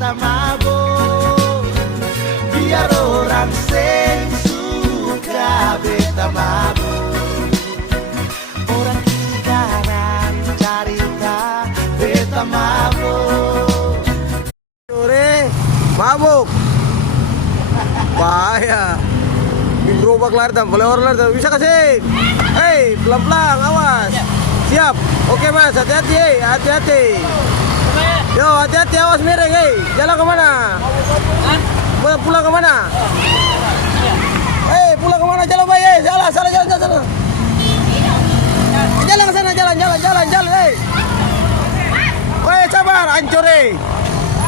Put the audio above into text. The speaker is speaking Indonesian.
beta mabok. Biar orang seng suka beta mabok. Orang kiri kanan cerita beta mabok. Sore, mabuk. Bahaya. Di gerobak lari tam, boleh orang lari tam. Bisa kasih. Hei, pelan-pelan, awas. Siap. Oke mas, hati-hati, hati-hati. Yo, hati-hati, awas miring, hei. Jalan kemana? Pulang kemana? Hei, pulang kemana? Jalan baik, hei. Salah, jalan, jalan. Jalan ke sana, jalan, hei. Woi, sabar, hancur, hei.